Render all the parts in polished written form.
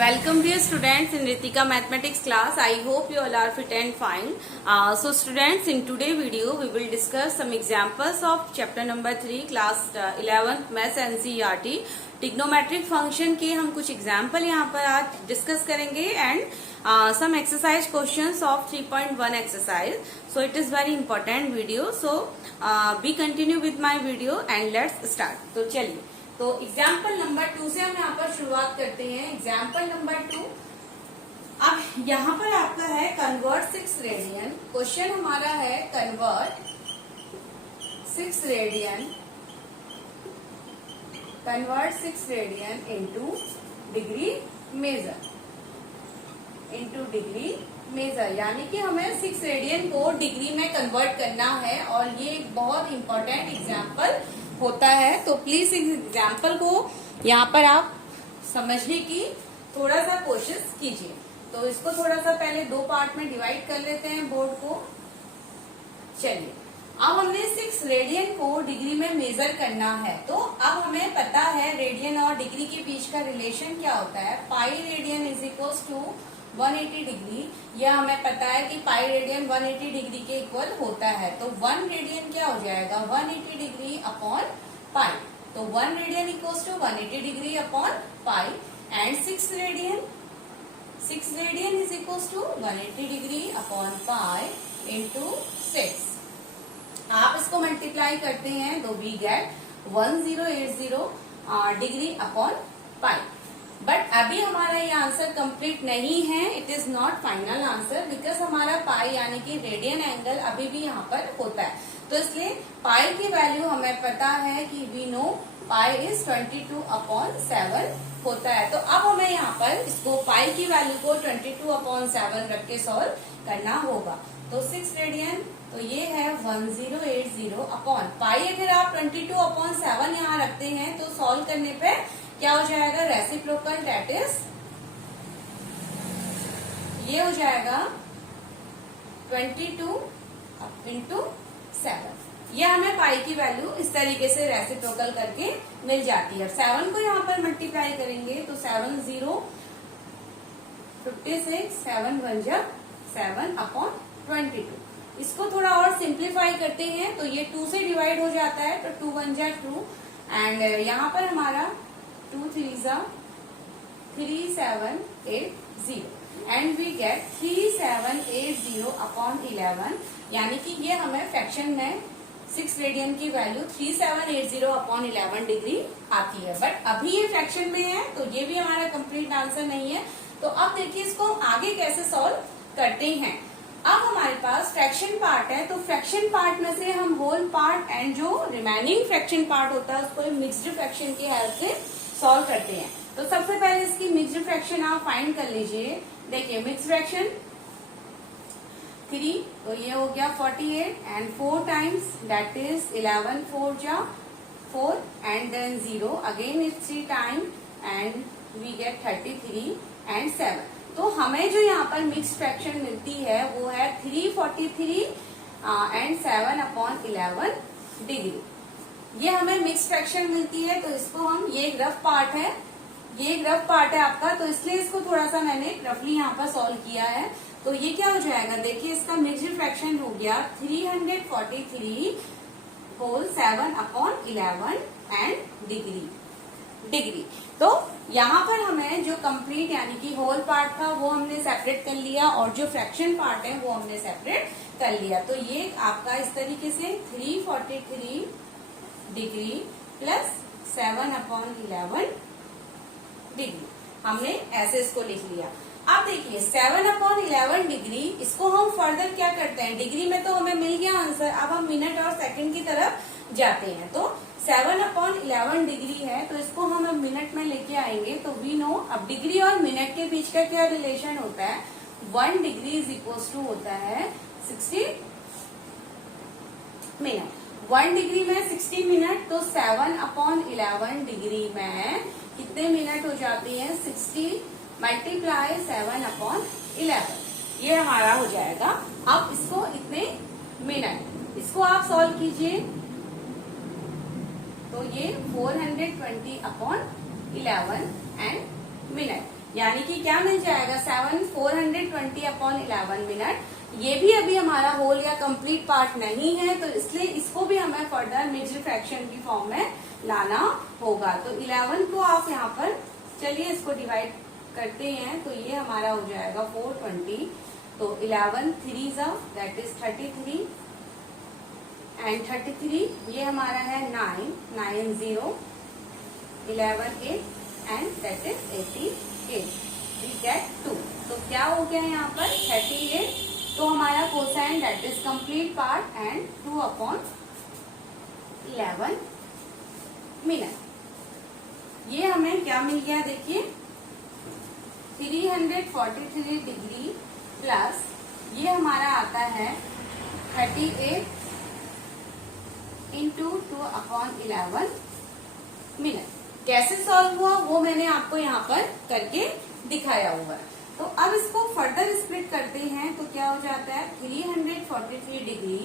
Welcome dear students in Ritika mathematics class. I hope you all are fit and fine. So students, in today video we will discuss some examples of chapter number 3 class 11th maths NCERT trigonometric function के हम कुछ example यहाँ पर आज discuss करेंगे and some exercise questions of 3.1 exercise. So it is very important video. So be continue with my video and let's start. तो चलिए, तो एग्जाम्पल नंबर 2 से हम यहाँ पर शुरुआत करते हैं. एग्जाम्पल नंबर 2, अब यहाँ पर आपका है कन्वर्ट 6 रेडियन. क्वेश्चन हमारा है convert 6 radian into degree measure, यानी कि हमें 6 रेडियन को डिग्री में कन्वर्ट करना है और ये एक बहुत इंपॉर्टेंट एग्जाम्पल होता है. तो प्लीज इस एग्जाम्पल को यहाँ पर आप समझने की थोड़ा सा कोशिश कीजिए. तो इसको थोड़ा सा पहले 2 पार्ट में डिवाइड कर लेते हैं बोर्ड को. चलिए, अब हमने 6 रेडियन को डिग्री में मेजर करना है. तो अब हमें पता है रेडियन और डिग्री के बीच का रिलेशन क्या होता है. Pi radian is equal to 180 degree. यह हमें पता है कि पाई रेडियन 180 डिग्री के इक्वल होता है. तो 1 रेडियन क्या हो जाएगा, 180 डिग्री अपॉन पाई. तो 1 radian equals to 180 degree upon pi and 6 radian is equals to 180 degree upon pi into 6. आप इसको मल्टीप्लाई करते हैं तो we get 1080 degree upon pi. But अभी हमारा ये आंसर कंप्लीट नहीं है. It is not final answer because हमारा पाई यानी कि रेडियन एंगल अभी भी यहाँ पर होता है. तो इसलिए पाई की वैल्यू हमें पता है कि वी नो पाई इज 22/7 होता है. तो अब हमें यहाँ पर इसको पाई की वैल्यू को 22/7 रख के सॉल्व करना होगा. तो 6 रेडियन, तो ये है 1080 अपॉन पाई. अगर आप 22/7 यहाँ रखते हैं तो सॉल्व करने पे क्या हो जाएगा, रेसिप्रोकल, दैट इज ये हो जाएगा 22 इंटू 7. ये हमें पाई की वैल्यू इस तरीके से रेसिप्रोकल करके मिल जाती है. 7 को यहाँ पर मल्टीप्लाई करेंगे तो 7 0 56, 7 1 7 अपॉन 22. इसको थोड़ा और सिंप्लीफाई करते हैं तो ये 2 से डिवाइड हो जाता है. तो 2 1 2 एंड यहाँ पर हमारा 2 3 3780 एंड वी गेट 3780 अपॉन 11. यानी कि ये हमें फ्रैक्शन में 6 रेडियन की वैल्यू 3780 अपॉन 11 डिग्री आती है. बट अभी ये फ्रैक्शन में है तो ये भी हमारा कंप्लीट आंसर नहीं है. तो अब देखिए इसको आगे कैसे सॉल्व करते हैं. अब हमारे पास फ्रैक्शन पार्ट है, तो फ्रैक्शन पार्ट में से हम होल पार्ट एंड जो रिमेनिंग फ्रैक्शन पार्ट होता है उसको मिक्स्ड फ्रैक्शन की हेल्प से सॉल्व करते हैं. तो सबसे पहले इसकी मिक्स्ड फ्रैक्शन आप फाइंड कर लीजिए. देखिए मिक्स्ड फ्रैक्शन 3, तो ये हो गया 48 एंड 4 टाइम्स दैट इज 11 4 जा 4 and then 0 again is 3 time and we get 33 and 7. तो हमें जो यहाँ पर मिक्स्ड फ्रैक्शन मिलती है वो है 343 एंड 7 अपॉन 11 डिग्री. ये हमें मिक्स फ्रैक्शन मिलती है. तो इसको हम, ये एक रफ पार्ट है, ये एक रफ पार्ट है आपका, तो इसलिए इसको थोड़ा सा मैंने रफली यहाँ पर सॉल्व किया है. तो ये क्या हो जाएगा, देखिए इसका मिक्स्ड फ्रैक्शन हो गया 343 होल 7 अपॉन 11 एंड डिग्री. तो यहाँ पर हमें जो कंप्लीट यानी कि होल पार्ट था वो हमने सेपरेट कर लिया और जो फ्रैक्शन पार्ट है वो हमने सेपरेट कर लिया. तो ये आपका इस तरीके से 343 डिग्री प्लस 7 अपॉन 11 डिग्री हमने ऐसे इसको लिख लिया. अब देखिए 7 अपॉन 11 डिग्री, इसको हम फर्दर क्या करते हैं, डिग्री में तो हमें मिल गया आंसर. अब हम मिनट और सेकंड की तरफ जाते हैं. तो 7 अपॉन 11 डिग्री है तो इसको हम अब मिनट में लेके आएंगे. तो वी नो अब डिग्री और मिनट के बीच का क्या रिलेशन होता है, 1 डिग्री इज इक्वल टू होता है 60 मिनट. 1 डिग्री में 60 मिनट, तो 7 अपॉन 11 डिग्री में कितने मिनट हो जाती है, 60 मल्टीप्लाई 7 अपॉन 11. ये हमारा हो जाएगा. अब इसको इतने मिनट, इसको आप सॉल्व कीजिए तो ये 420 अपॉन 11 एंड मिनट. यानी कि क्या मिल जाएगा 420 अपॉन 11 मिनट। ये भी अभी हमारा होल या कंप्लीट पार्ट नहीं है, तो इसलिए इसको भी हमें फर्दर मिडिल फ्रैक्शन की फॉर्म में लाना होगा। तो 11 को आप यहाँ पर चलिए इसको डिवाइड करते हैं, तो ये हमारा हो जाएगा 420। तो 11 3 दैट इज 33 एंड 33 ये हमारा है 9 9 0 11 8 and that is 88 we get 2। तो क्या हो गया यहाँ पर 38। तो हमारा cosine that is complete part and 2 upon 11 minute. ये हमें क्या मिल गया देखिए 343 डिग्री प्लस ये हमारा आता है 38 इंटू 2 अपॉन 11 मिनट। कैसे सॉल्व हुआ वो मैंने आपको यहाँ पर करके दिखाया हुआ है। तो अब इसको फर्दर स्प्लिट करते हैं, तो क्या हो जाता है 343 degree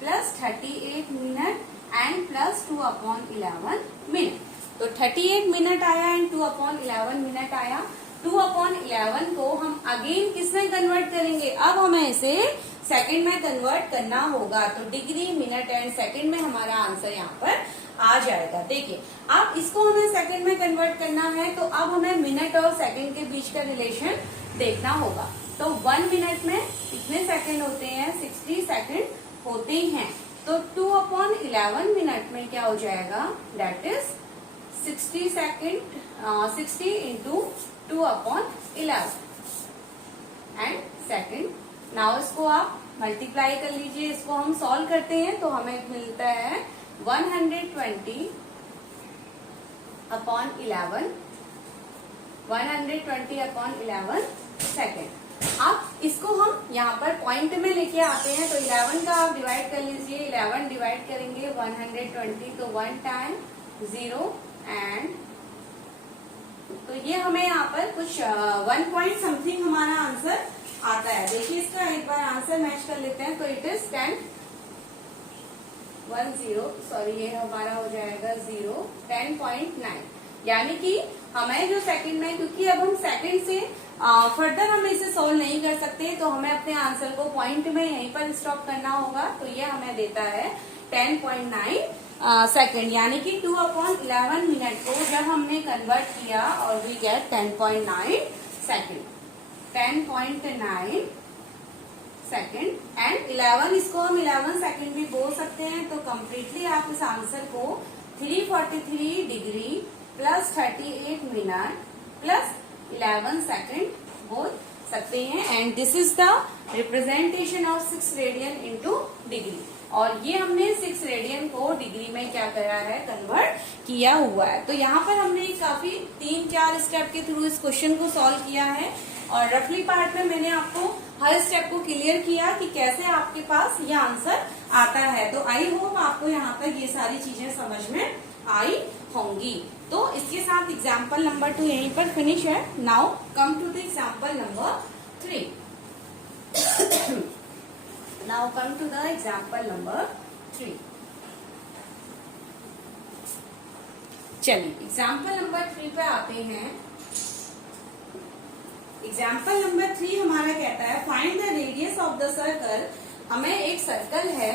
plus 38 minute and plus 2 upon 11 minute. तो 38 मिनट आया एंड 2 अपॉन 11 मिनट आया। 2 अपॉन 11 को हम अगेन किसमें कन्वर्ट करेंगे, अब हमें इसे सेकंड में कन्वर्ट करना होगा। तो डिग्री मिनट एंड सेकंड में हमारा आंसर यहाँ पर आ जाएगा। देखिए अब इसको हमें सेकंड में कन्वर्ट करना है, तो अब हमें मिनट और सेकंड के बीच का रिलेशन देखना होगा। तो 1 मिनट में कितने सेकंड होते हैं 60 सेकंड होते हैं। तो 2 अपॉन 11 मिनट में क्या हो जाएगा that is 60 second 60 into 2 upon 11 and second. Now इसको आप मल्टीप्लाई कर लीजिए, इसको हम सॉल्व करते हैं तो हमें मिलता है 120 अपॉन 11 120 अपॉन 11 सेकेंड। अब इसको हम यहाँ पर पॉइंट में लेके आते हैं, तो 11 का आप डिवाइड कर लीजिए। 11 डिवाइड करेंगे 120 तो 1 टाइम 0 एंड तो ये हमें यहाँ पर कुछ 1 पॉइंट समथिंग हमारा आंसर आता है। देखिए इसका एक बार आंसर मैच कर लेते हैं, तो इट इज 10 ये हमारा हो जाएगा 10.9। यानी कि हमें जो सेकंड में, क्योंकि अब हम सेकंड से फर्दर हम इसे सोल्व नहीं कर सकते, तो हमें अपने आंसर को पॉइंट में यहीं पर स्टॉप करना होगा। तो ये हमें देता है 10.9 सेकंड। यानी कि 2 अपॉन 11 मिनट को जब हमने कन्वर्ट किया और we get 10.9 second 10.9 second and 11 इसको हम 11 सेकंड भी बोल सकते हैं। तो कम्प्लीटली आप इस आंसर को 343 degree plus 38 minute plus 11 second बोल सकते हैं। And this is the representation of 6 radian into degree. और ये हमने 6 रेडियन को डिग्री में क्या करा है कन्वर्ट किया हुआ है। तो यहाँ पर हमने काफी 3-4 स्टेप के थ्रू इस क्वेश्चन को सॉल्व किया है और रफली पार्ट में मैंने आपको हर स्टेप को क्लियर किया कि कैसे आपके पास ये आंसर आता है। तो आई होप आपको यहाँ तक ये सारी चीजें समझ में आई होंगी। तो इसके साथ एग्जाम्पल नंबर 2 यहीं पर फिनिश है। Now come to the example number 3। Now come to the example number 3। चलिए एग्जाम्पल नंबर 3 पे आते हैं। एग्जाम्पल नंबर 3 हमारा कहता है find the radius of the circle. हमें एक सर्कल है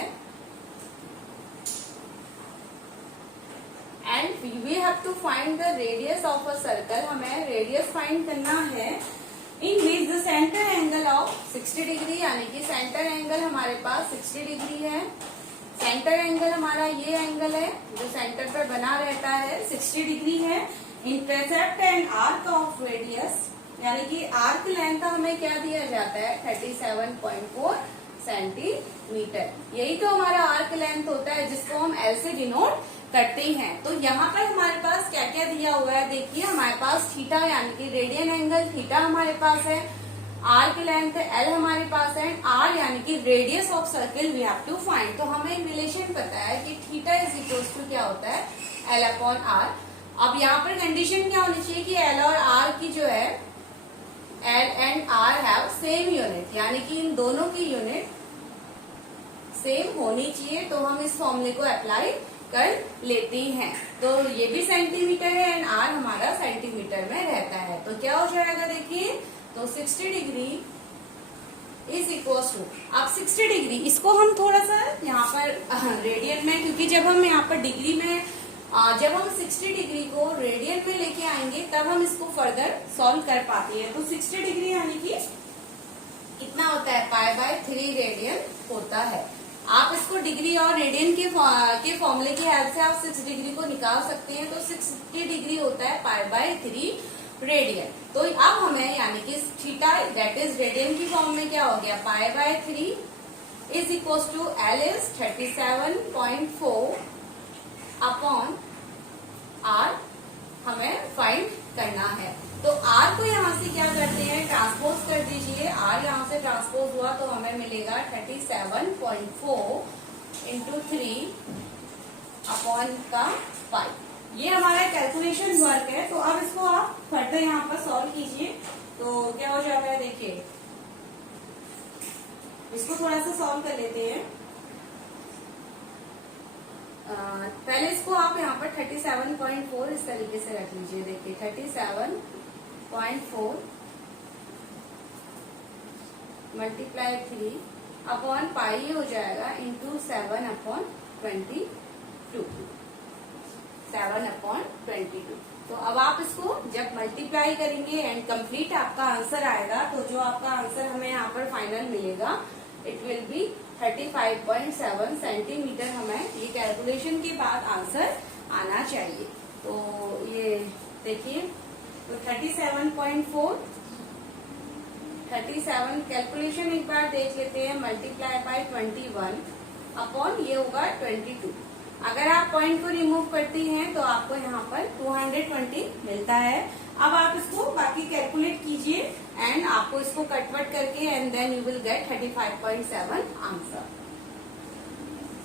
and we have to find the radius of a circle. हमें रेडियस फाइंड करना है in which the centre angle of 60 degree. यानी कि सेंटर एंगल हमारे पास 60 डिग्री है। सेंटर एंगल हमारा ये एंगल है जो सेंटर पर बना रहता है 60 डिग्री है। Intercept and arc of radius यानी कि आर्क लेंथ हमें क्या दिया जाता है 37.4 सेंटीमीटर। यही तो हमारा आर्क लेंथ होता है जिसको हम एल से डिनोट करते हैं। तो यहाँ पर हमारे पास क्या क्या दिया हुआ है देखिए, हमारे पास थीटा यानी कि रेडियन एंगल थीटा हमारे पास है, आर्क लेंथ एल हमारे पास है, आर यानी कि radius of circle we have to find. तो हमें रिलेशन पता है कि थीटा इज इक्वल्स टू क्या होता है एल अपॉन आर। अब यहाँ पर कंडीशन क्या होनी चाहिए कि एल और आर की जो है L and R have same unit, यानी कि इन दोनों की यूनिट सेम होनी चाहिए। तो हम इस फॉर्मूले को अप्लाई कर लेती हैं। तो ये भी सेंटीमीटर है एंड आर हमारा सेंटीमीटर में रहता है। तो क्या हो जाएगा देखिए, तो 60 डिग्री इज इक्वल टू, अब 60 डिग्री इसको हम थोड़ा सा यहाँ पर रेडियन में, क्योंकि जब हम यहाँ पर डिग्री में जब हम 60 डिग्री को रेडियन में लेके आएंगे तब हम इसको फर्दर सॉल्व कर पाते हैं। तो 60 डिग्री यानी कि कितना होता है, π/3 रेडियन होता है। आप इसको डिग्री और रेडियन के फॉर्मूले की हेल्प से आप 6 डिग्री को निकाल सकते हैं। तो 60 डिग्री होता है π/3 रेडियन। तो अब हमें यानी कि थीटा दैट इज रेडियन की फॉर्म में क्या हो गया, π/3 is equal to L is 37.4 upon R हमें फाइंड करना है। तो R को यहाँ से क्या करते हैं, ट्रांसपोज कर दीजिए। R यहाँ से ट्रांसपोज हुआ तो हमें मिलेगा 37.4 इंटू 3 अपॉन का 5। ये हमारा कैलकुलेशन वर्क है। तो अब इसको आप फर्दर यहाँ पर सॉल्व कीजिए। तो क्या हो जाता है देखिए, इसको थोड़ा सा सॉल्व कर लेते हैं। पहले इसको आप यहाँ पर 37.4 इस तरीके से रख लीजिए। देखिए 37.4 मल्टीप्लाई 3 अपॉन पाई हो जाएगा इंटू 7/22 7/22। तो अब आप इसको जब मल्टीप्लाई करेंगे एंड कंप्लीट आपका आंसर आएगा, तो जो आपका आंसर हमें यहाँ पर फाइनल मिलेगा इट विल बी 35.7 सेंटीमीटर। हमें ये कैलकुलेशन के बाद आंसर आना चाहिए। तो ये देखिए, तो 37 कैलकुलेशन एक बार देख लेते हैं। मल्टीप्लाई बाय 21 अपॉन ये होगा 22। अगर आप पॉइंट को रिमूव करती हैं तो आपको यहाँ पर 220 मिलता है। अब आप इसको बाकी कैलकुलेट कीजिए एंड आपको इसको कटवट करके and then you will get 35.7 answer.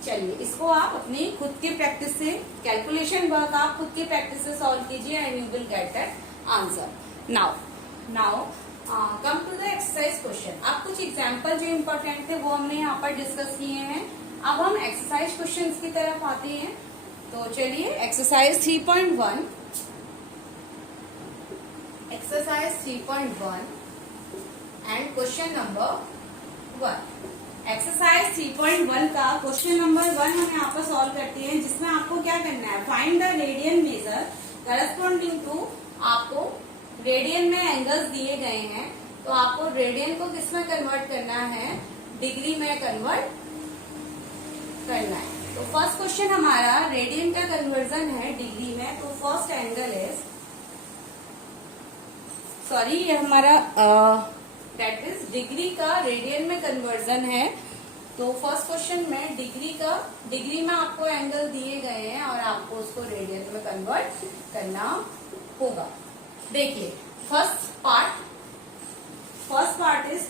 चलिए इसको आप अपनी खुद की प्रैक्टिस से, कैलकुलेशन वर्क आप खुद की प्रैक्टिस से सॉल्व कीजिए and you will get that answer. Now come to the exercise question. अब कुछ एग्जाम्पल जो इम्पोर्टेंट थे वो हमने यहाँ पर डिस्कस किए हैं। अब हम एक्सरसाइज क्वेश्चंस की तरफ आते हैं। तो चलिए exercise 3.1 and question number 1। Exercise 3.1 का क्वेश्चन नंबर 1 हम यहाँ पर सॉल्व करते हैं, जिसमें आपको क्या करना है, find the radian measure corresponding to, आपको रेडियन में एंगल्स दिए गए हैं तो आपको रेडियन को किस में कन्वर्ट करना है, डिग्री में कन्वर्ट करना है। तो फर्स्ट क्वेश्चन हमारा रेडियन का कन्वर्जन है डिग्री में। तो फर्स्ट एंगल इज, सॉरी ये हमारा दैट इज डिग्री का रेडियन में कन्वर्जन है। तो फर्स्ट क्वेश्चन में डिग्री में आपको एंगल दिए गए हैं और आपको उसको रेडियन में कन्वर्ट करना होगा। देखिए first part is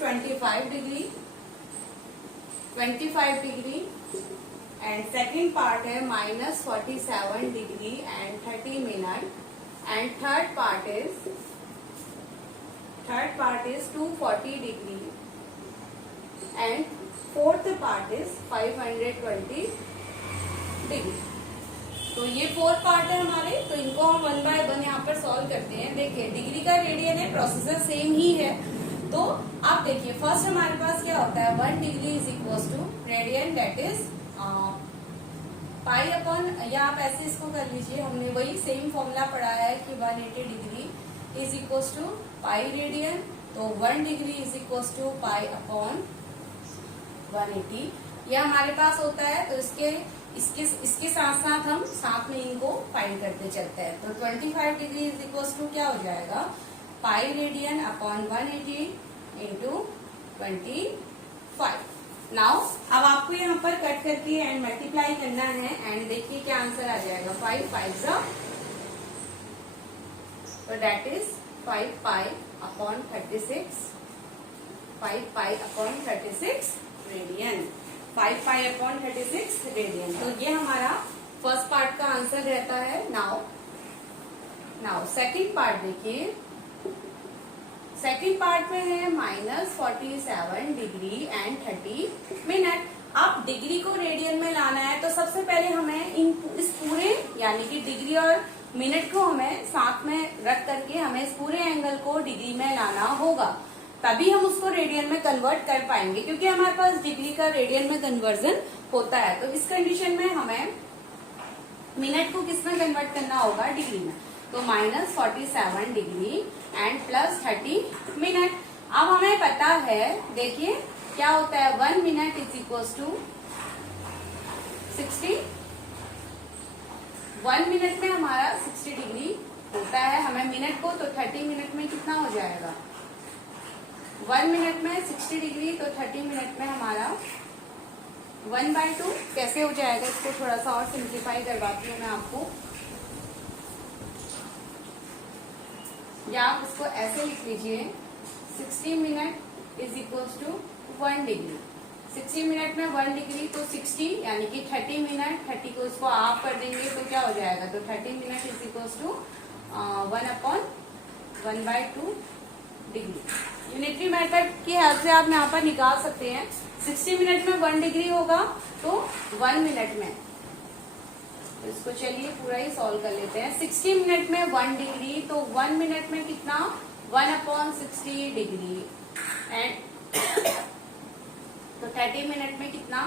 25 degree and second part है -47 degree and 30 minute and third part is 240 degree and fourth part is 520 degree. तो ये 4 पार्ट है हमारे। तो इनको हम 1 बाय 1 यहाँ पर सॉल्व करते हैं। देखिए डिग्री का रेडियन है, प्रोसीजर सेम ही है। तो आप देखिए फर्स्ट हमारे पास क्या होता है, 1 degree is equal to radian that is pi upon, या आप ऐसे इसको कर लीजिए, हमने वही सेम फॉर्मूला पढ़ा है कि 180 degree is equal to pi radian. तो 1 degree is equal to pi upon 180 ये हमारे पास होता है। तो इसके साथ साथ हम साथ में इनको फाइंड करते चलते हैं। तो 25 डिग्री इज इक्वल टू क्या हो जाएगा, pi radian upon 180 into 25। Now अब आपको यहाँ पर कट करके एंड मल्टीप्लाई करना है एंड देखिए क्या आंसर आ जाएगा, 5 5 तो that is 5 pi upon 36 radian, 5 pi upon 36 radian. तो ये हमारा फर्स्ट पार्ट का आंसर रहता है। नाउ सेकंड पार्ट देखिए, सेकंड पार्ट में है -47 डिग्री एंड 30 मिनट। अब डिग्री को रेडियन में लाना है तो सबसे पहले हमें इस पूरे यानी कि डिग्री और मिनट को हमें साथ में रख करके हमें इस पूरे एंगल को डिग्री में लाना होगा, तभी हम उसको रेडियन में कन्वर्ट कर पाएंगे, क्योंकि हमारे पास डिग्री का रेडियन में कन्वर्जन होता है। तो इस कंडीशन में हमें मिनट को किस में कन्वर्ट करना होगा, डिग्री में। तो -47 डिग्री एंड +30 मिनट। अब हमें पता है, देखिए क्या होता है, 1 minute is equal to 60। 1 minute में हमारा 60 डिग्री होता है। हमें मिनट को तो 30 मिनट में कितना हो जाएगा, 1 मिनट में 60 डिग्री, तो 30 मिनट में हमारा 1/2 कैसे हो जाएगा। इसको थोड़ा सा और सिंप्लीफाई करवाती हूँ मैं आपको, या आप इसको ऐसे लिख लीजिए, 60 minute is equal to 1 degree. 60 minute में 1 डिग्री तो 60 यानी कि 30 मिनट, 30 को इसको आप कर देंगे तो क्या हो जाएगा, तो 30 minute is equal to 1/1/2 degree. Unitary method की हेल्प से आप यहाँ पर निकाल सकते हैं। 60 मिनट में 1 डिग्री होगा तो 1 मिनट में, तो इसको चलिए पूरा ही सॉल्व कर लेते हैं। 60 मिनट में 1 डिग्री तो 1 मिनट में कितना, 1/60 डिग्री एंड तो 30 मिनट में कितना,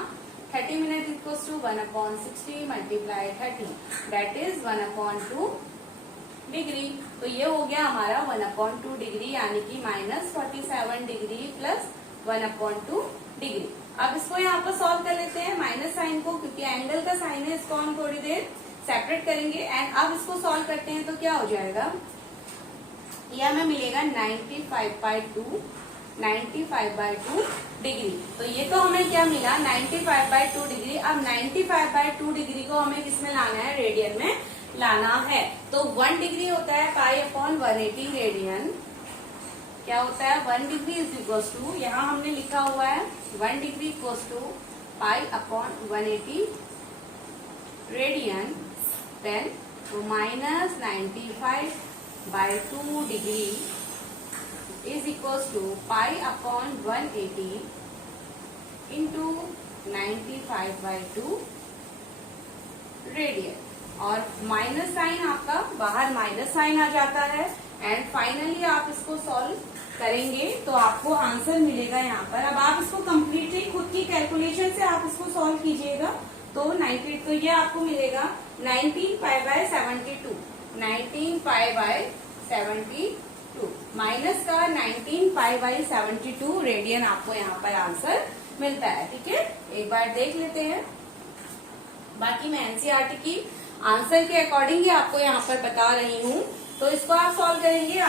30 minute equals to 1/60 multiply 30 that is 1/2 degree. तो ये हो गया हमारा 1/2 डिग्री यानी कि -47 डिग्री प्लस 1/2 डिग्री। अब इसको यहाँ पर सॉल्व कर लेते हैं माइनस साइन को, क्योंकि एंगल का साइन है, इसको हम थोड़ी देर सेपरेट करेंगे। एंड अब इसको सॉल्व करते हैं तो क्या हो जाएगा, ये हमें मिलेगा 95/2 डिग्री। तो ये तो हमें क्या मिला, 95/2 डिग्री। अब 95/2 डिग्री को हमें किसमें लाना है, रेडियन में लाना है। तो 1 डिग्री होता है π/180 रेडियन। क्या होता है, 1 डिग्री इज इक्वल टू, यहाँ हमने लिखा हुआ है 1 degree equal to π/180 radian. Then -95/2 degree is equal to π/180 into 95/2 radian. और माइनस साइन आपका बाहर माइनस साइन आ जाता है। एंड फाइनली आप इसको सॉल्व करेंगे तो आपको आंसर मिलेगा यहाँ पर। अब आप इसको कम्प्लीटली खुद की कैलकुलेशन से आप इसको सॉल्व कीजिएगा तो 90, तो ये आपको मिलेगा 19π/72, 19π/72 माइनस का 19π/72 रेडियन आपको यहाँ पर आंसर मिलता है। ठीक है, एक बार देख लेते हैं। बाकी मैं एनसीईआरटी की आंसर के अकॉर्डिंग ही आपको यहाँ पर बता रही हूँ, तो इसको आप सॉल्व करेंगे।